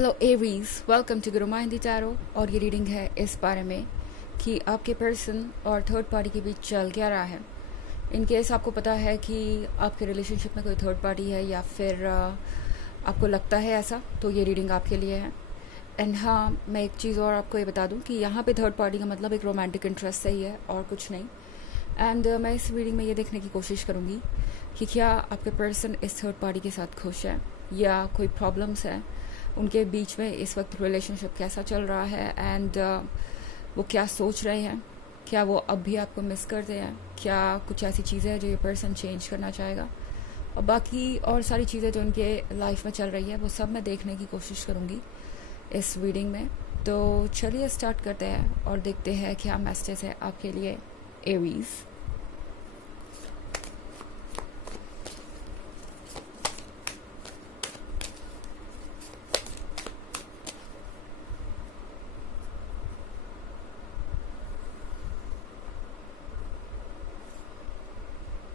Hello Aries, welcome to Guru Hindi tarot. और ये reading है इस बारे में कि आपके पर्सन और थर्ड पार्टी के बीच चल क्या रहा है। इन केस आपको पता है कि आपके रिलेशनशिप में कोई थर्ड पार्टी है या फिर आपको लगता है ऐसा, तो ये रीडिंग आपके लिए है। एंड हाँ, मैं एक चीज़ और आपको ये बता दूं कि यहाँ पे थर्ड पार्टी का मतलब एक रोमांटिक इंटरेस्ट सही है और कुछ नहीं। एंड मैं इस रीडिंग में ये देखने की कोशिश करूँगी कि क्या आपके पर्सन इस थर्ड पार्टी के साथ खुश है या कोई प्रॉब्लम्स है उनके बीच में। इस वक्त रिलेशनशिप कैसा चल रहा है एंड वो क्या सोच रहे हैं, क्या वो अब भी आपको मिस करते हैं, क्या कुछ ऐसी चीज़ें हैं जो ये पर्सन चेंज करना चाहेगा, और बाकी और सारी चीज़ें जो उनके लाइफ में चल रही है वो सब मैं देखने की कोशिश करूँगी इस रीडिंग में। तो चलिए स्टार्ट करते हैं और देखते हैं क्या मैसेज है आपके लिए Aries.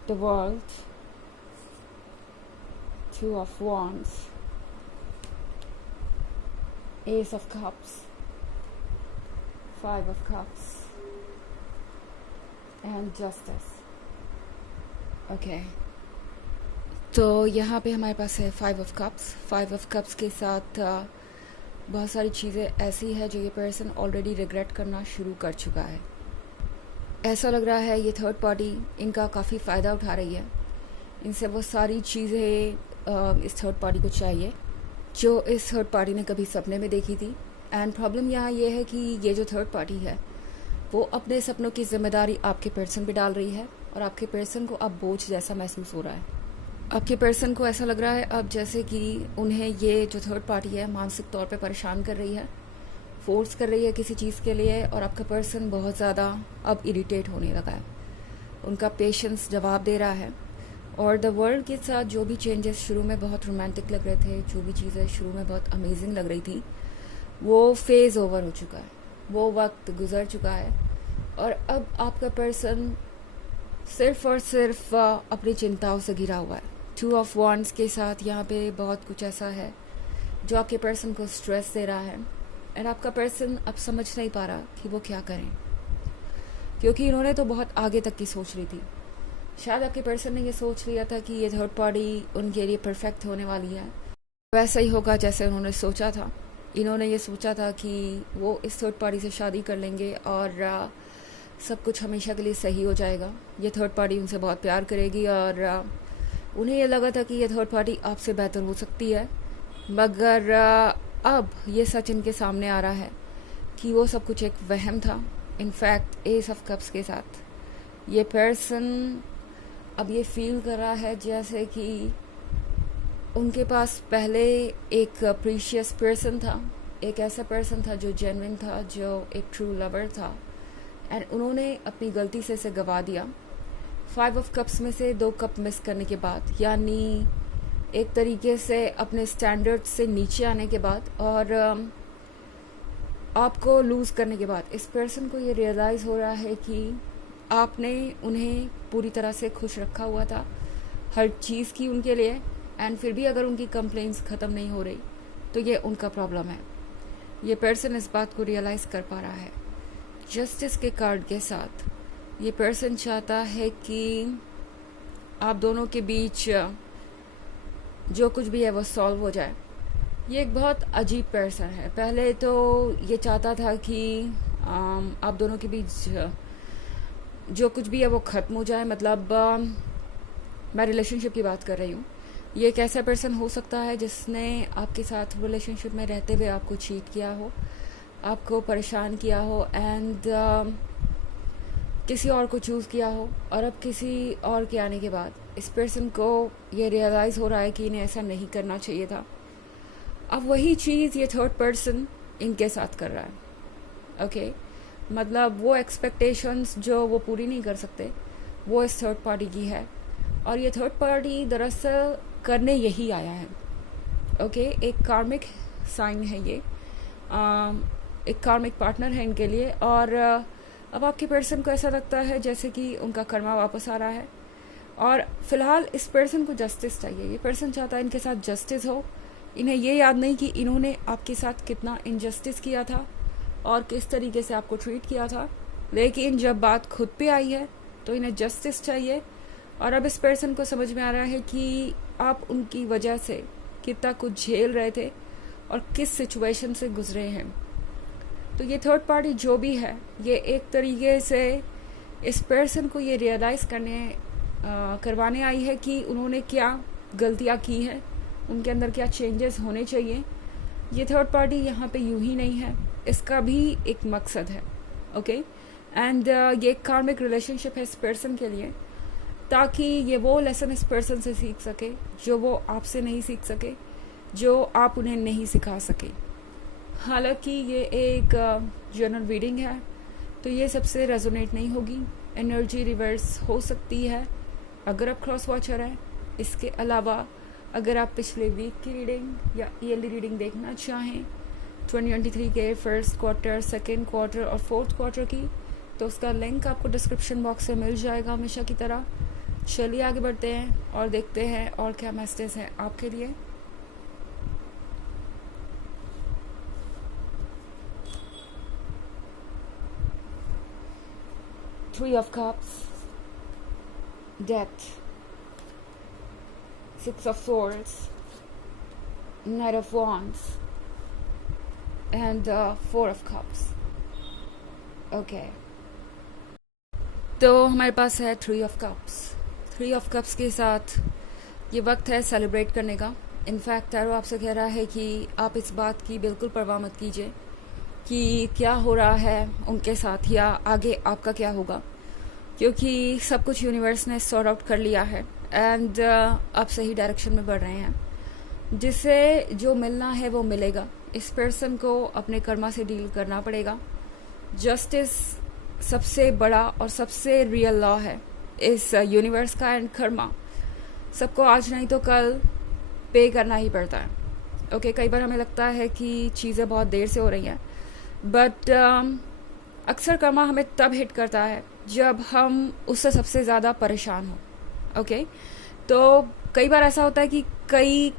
The World, Two of Wands, Ace of Cups, Five of Cups, and Justice. Okay. तो यहाँ पे हमारे पास है five of cups. Five of cups के साथ बहुत सारी चीज़ें ऐसी है जो ये पर्सन ऑलरेडी रिग्रेट करना शुरू कर चुका है। ऐसा लग रहा है ये थर्ड पार्टी इनका काफ़ी फ़ायदा उठा रही है। इनसे वो सारी चीज़ें इस थर्ड पार्टी को चाहिए जो इस थर्ड पार्टी ने कभी सपने में देखी थी। एंड प्रॉब्लम यहाँ ये है कि ये जो थर्ड पार्टी है वो अपने सपनों की जिम्मेदारी आपके पर्सन पे डाल रही है और आपके पर्सन को अब बोझ जैसा महसूस हो रहा है। आपके पर्सन को ऐसा लग रहा है अब जैसे कि उन्हें ये जो थर्ड पार्टी है मानसिक तौर पे परेशान कर रही है, फोर्स कर रही है किसी चीज़ के लिए, और आपका पर्सन बहुत ज़्यादा अब इरिटेट होने लगा है। उनका पेशेंस जवाब दे रहा है। और द वर्ल्ड के साथ जो भी चेंजेस शुरू में बहुत रोमांटिक लग रहे थे, जो भी चीज़ें शुरू में बहुत अमेजिंग लग रही थी, वो फेज़ ओवर हो चुका है, वो वक्त गुजर चुका है। और अब आपका पर्सन सिर्फ और सिर्फ अपनी चिंताओं से घिरा हुआ है। टू ऑफ वॉन्ड्स के साथ यहाँ पे बहुत कुछ ऐसा है जो आपके पर्सन को स्ट्रेस दे रहा है। एंड आपका पर्सन अब समझ नहीं पा रहा कि वो क्या करें, क्योंकि इन्होंने तो बहुत आगे तक की सोच रही थी। शायद आपके पर्सन ने ये सोच लिया था कि ये थर्ड पार्टी उनके लिए परफेक्ट होने वाली है, वैसा ही होगा जैसे उन्होंने सोचा था। इन्होंने ये सोचा था कि वो इस थर्ड पार्टी से शादी कर लेंगे और सब कुछ हमेशा के लिए सही हो जाएगा। ये थर्ड पार्टी उनसे बहुत प्यार करेगी और उन्हें ये लगा था कि ये थर्ड पार्टी आपसे बेहतर हो सकती है। मगर अब ये सच इनके सामने आ रहा है कि वो सब कुछ एक वहम था। इनफैक्ट एस ऑफ कप्स के साथ ये पर्सन अब ये फील कर रहा है जैसे कि उनके पास पहले एक प्रीशियस पर्सन था, एक ऐसा पर्सन था जो जेन्युइन था, जो एक ट्रू लवर था, एंड उन्होंने अपनी गलती से इसे गवा दिया। फाइव ऑफ कप्स में से 2 कप मिस करने के बाद, यानी एक तरीके से अपने स्टैंडर्ड से नीचे आने के बाद और आपको लूज़ करने के बाद, इस पर्सन को ये रियलाइज़ हो रहा है कि आपने उन्हें पूरी तरह से खुश रखा हुआ था, हर चीज़ की उनके लिए, एंड फिर भी अगर उनकी कंप्लेंट्स ख़त्म नहीं हो रही तो ये उनका प्रॉब्लम है। ये पर्सन इस बात को रियलाइज़ कर पा रहा है। जस्टिस के कार्ड के साथ ये पर्सन चाहता है कि आप दोनों के बीच जो कुछ भी है वो सॉल्व हो जाए। ये एक बहुत अजीब पर्सन है। पहले तो ये चाहता था कि आप दोनों के बीच जो कुछ भी है वो ख़त्म हो जाए, मतलब मैं रिलेशनशिप की बात कर रही हूँ। ये एक ऐसा पर्सन हो सकता है जिसने आपके साथ रिलेशनशिप में रहते हुए आपको चीट किया हो, आपको परेशान किया हो, एंड किसी और को चूज़ किया हो, और अब किसी और के आने के बाद इस पर्सन को ये रियलाइज़ हो रहा है कि इन्हें ऐसा नहीं करना चाहिए था। अब वही चीज़ ये थर्ड पर्सन इनके साथ कर रहा है। ओके, मतलब वो एक्सपेक्टेशंस जो वो पूरी नहीं कर सकते वो इस थर्ड पार्टी की है, और ये थर्ड पार्टी दरअसल करने यही आया है। ओके, एक कार्मिक साइन है ये, एक कार्मिक पार्टनर है इनके लिए। और अब आपके पर्सन को ऐसा लगता है जैसे कि उनका कर्मा वापस आ रहा है, और फिलहाल इस पर्सन को जस्टिस चाहिए। ये पर्सन चाहता है इनके साथ जस्टिस हो, इन्हें ये याद नहीं कि इन्होंने आपके साथ कितना इनजस्टिस किया था और किस तरीके से आपको ट्रीट किया था, लेकिन जब बात खुद पे आई है तो इन्हें जस्टिस चाहिए। और अब इस पर्सन को समझ में आ रहा है कि आप उनकी वजह से कितना कुछ झेल रहे थे और किस सिचुएशन से गुजरे हैं। तो ये थर्ड पार्टी जो भी है, ये एक तरीके से इस पर्सन को ये रियलाइज़ करवाने आई है कि उन्होंने क्या गलतियाँ की हैं, उनके अंदर क्या चेंजेस होने चाहिए। ये थर्ड पार्टी यहाँ पे यूं ही नहीं है, इसका भी एक मकसद है। ओके एंड ये कार्मिक रिलेशनशिप है इस पर्सन के लिए, ताकि ये वो लेसन इस पर्सन से सीख सके जो वो आपसे नहीं सीख सके, जो आप उन्हें नहीं सिखा सके। हालांकि ये एक जनरल रीडिंग है तो ये सबसे रेजोनेट नहीं होगी, एनर्जी रिवर्स हो सकती है अगर आप क्रॉस वॉचर हैं। इसके अलावा अगर आप पिछले वीक की रीडिंग या ईयरली रीडिंग देखना चाहें 2023 के फर्स्ट क्वार्टर, सेकेंड क्वार्टर और फोर्थ क्वार्टर की, तो उसका लिंक आपको डिस्क्रिप्शन बॉक्स में मिल जाएगा हमेशा की तरह। चलिए आगे बढ़ते हैं और देखते हैं और क्या मैसेज हैं आपके लिए। Three of Cups, Death, Six of Swords, Knight of Wands, and Four of Cups. Okay. तो हमारे पास है three of cups. Three of cups के साथ ये वक्त है सेलिब्रेट करने का। इनफैक्ट टैरो आपसे कह रहा है कि आप इस बात की बिल्कुल परवाह मत कीजिए कि क्या हो रहा है उनके साथ या आगे आपका क्या होगा, क्योंकि सब कुछ यूनिवर्स ने सॉर्ट आउट कर लिया है एंड आप सही डायरेक्शन में बढ़ रहे हैं। जिसे जो मिलना है वो मिलेगा। इस पर्सन को अपने कर्मा से डील करना पड़ेगा। जस्टिस सबसे बड़ा और सबसे रियल लॉ है इस यूनिवर्स का, एंड कर्मा सबको आज नहीं तो कल पे करना ही पड़ता है। ओके कई बार हमें लगता है कि चीज़ें बहुत देर से हो रही हैं, बट अक्सर कर्मा हमें तब हिट करता है जब हम उससे सबसे ज़्यादा परेशान हों। ओके तो कई बार ऐसा होता है कि कई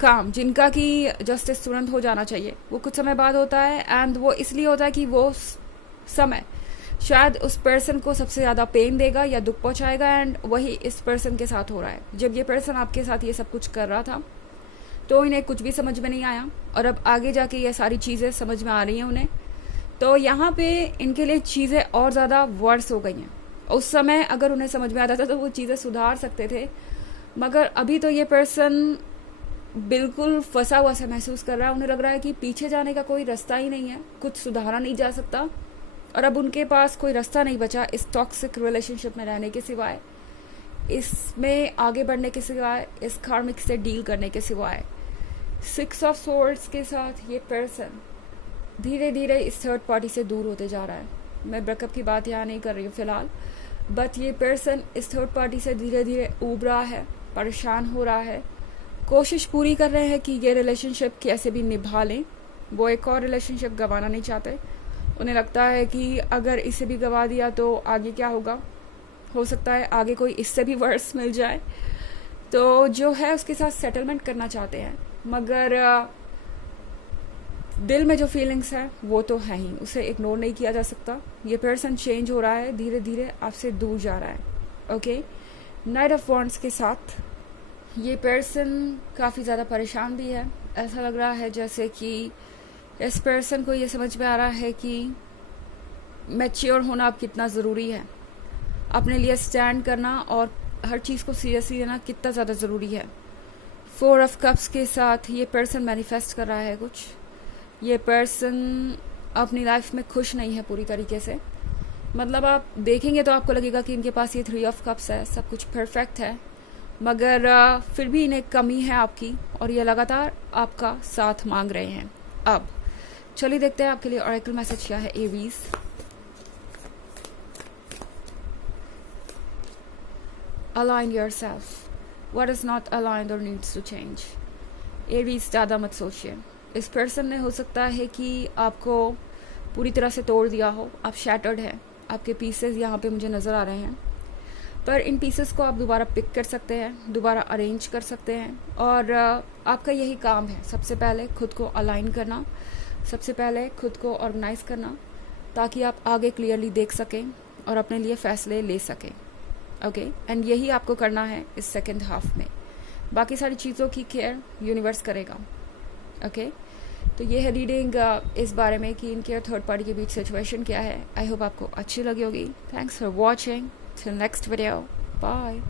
काम जिनका कि जस्टिस तुरंत हो जाना चाहिए वो कुछ समय बाद होता है, एंड वो इसलिए होता है कि वो समय शायद उस पर्सन को सबसे ज़्यादा पेन देगा या दुख पहुंचाएगा, एंड वही इस पर्सन के साथ हो रहा है। जब ये पर्सन आपके साथ ये सब कुछ कर रहा था तो इन्हें कुछ भी समझ में नहीं आया, और अब आगे जाके ये सारी चीज़ें समझ में आ रही हैं उन्हें। तो यहाँ पे इनके लिए चीज़ें और ज़्यादा वर्स हो गई हैं। उस समय अगर उन्हें समझ में आता था तो वो चीज़ें सुधार सकते थे, मगर अभी तो ये पर्सन बिल्कुल फंसा हुआ सा महसूस कर रहा है। उन्हें लग रहा है कि पीछे जाने का कोई रास्ता ही नहीं है, कुछ सुधारा नहीं जा सकता, और अब उनके पास कोई रास्ता नहीं बचा इस टॉक्सिक रिलेशनशिप में रहने के सिवाय, इसमें आगे बढ़ने के सिवाय, इस कार्मिक से डील करने के सिवाय। सिक्स ऑफ सोर्ड्स के साथ ये पर्सन धीरे धीरे इस थर्ड पार्टी से दूर होते जा रहा है। मैं ब्रेकअप की बात यहाँ नहीं कर रही हूँ फिलहाल, बट ये पर्सन इस थर्ड पार्टी से धीरे धीरे ऊब रहा है, परेशान हो रहा है, कोशिश पूरी कर रहे हैं कि ये रिलेशनशिप कैसे भी निभा लें। वो एक और रिलेशनशिप गंवाना नहीं चाहते। उन्हें लगता है कि अगर इसे भी गंवा दिया तो आगे क्या होगा, हो सकता है आगे कोई इससे भी वर्स मिल जाए। तो जो है उसके साथ सेटलमेंट करना चाहते हैं, मगर दिल में जो फीलिंग्स है वो तो है ही, उसे इग्नोर नहीं किया जा सकता। ये पर्सन चेंज हो रहा है, धीरे धीरे आपसे दूर जा रहा है। ओके नाइट ऑफ वॉन्ड्स के साथ ये पर्सन काफ़ी ज़्यादा परेशान भी है। ऐसा लग रहा है जैसे कि इस पर्सन को ये समझ में आ रहा है कि मैच्योर होना अब कितना ज़रूरी है, अपने लिए स्टैंड करना और हर चीज़ को सीरियसली लेना कितना ज़्यादा ज़रूरी है। फोर ऑफ कप्स के साथ ये पर्सन मैनिफेस्ट कर रहा है कुछ। ये पर्सन अपनी लाइफ में खुश नहीं है पूरी तरीके से। मतलब आप देखेंगे तो आपको लगेगा कि इनके पास ये थ्री ऑफ कप्स है, सब कुछ परफेक्ट है, मगर फिर भी इन्हें कमी है आपकी, और ये लगातार आपका साथ मांग रहे हैं। अब चलिए देखते हैं आपके लिए ऑरेकल मैसेज क्या है। Aries align yourself, what is not aligned और नीड्स टू चेंज। एरीज ज़्यादा मत सोचिए। इस पर्सन ने हो सकता है कि आपको पूरी तरह से तोड़ दिया हो, आप शैटर्ड हैं, आपके पीसेस यहाँ पे मुझे नज़र आ रहे हैं। पर इन पीसेस को आप दोबारा पिक कर सकते हैं, दोबारा अरेंज कर सकते हैं, और आपका यही काम है सबसे पहले खुद को अलाइन करना, सबसे पहले खुद को ऑर्गेनाइज करना, ताकि आप आगे क्लियरली देख सकें और अपने लिए फ़ैसले ले सकें। ओके, एंड यही आपको करना है इस सेकेंड हाफ में। बाकी सारी चीज़ों की केयर यूनिवर्स करेगा। ओके, तो ये है रीडिंग इस बारे में कि इनके और थर्ड पार्टी के बीच सिचुएशन क्या है। आई होप आपको अच्छी लगी होगी। Thanks for watching, till next video, bye.